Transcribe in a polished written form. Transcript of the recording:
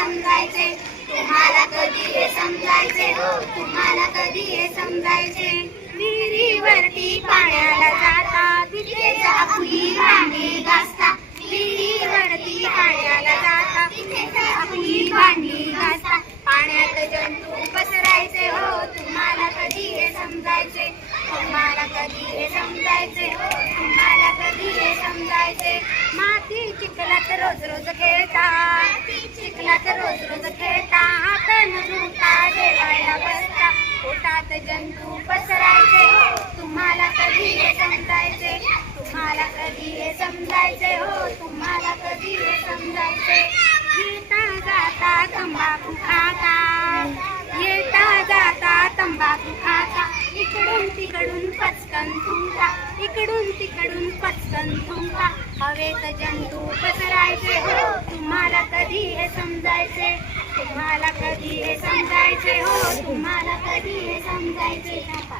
समजायचे, तुम्हाला कधी हे समजायचे हो, तुम्हाला कधी हे समजायचे. विहिरीवरती पाण्याला जाता, तिथेच आपली भांडी घासता. विहिरीवरती पाण्याला जाता, तिथेच आपली भांडी घासता. पाण्यात जंतू पसरायचे हो, तुम्हाला कधी हे समजायचे, तुम्हाला कधी हे समजायचे हो, तुम्हाला कधी हे समजायचे. माती चिखलात रोज रोज खेळता, चिखलात रोज रोज खेळता. हात न धुता जेवायला बसता, पोटात जंतू पसरायचे हो, तुम्हाला कधी हे समजायचे, तुम्हाला कधी हे समजायचे हो, तुम्हाला कधी हे समजायचे. येता जाता तंबाखू खाता, येता जाता तंबाखू खाता. इकडून तिकडून पचकन थुंका, इकडून तिकडून पचकन थुंका. हवेत जंतू पसरायचे हो, तुम्हाला कधी हे समजायचे, तुम्हाला कधी हे समजायचे हो, तुम्हाला कधी हे समजायचे.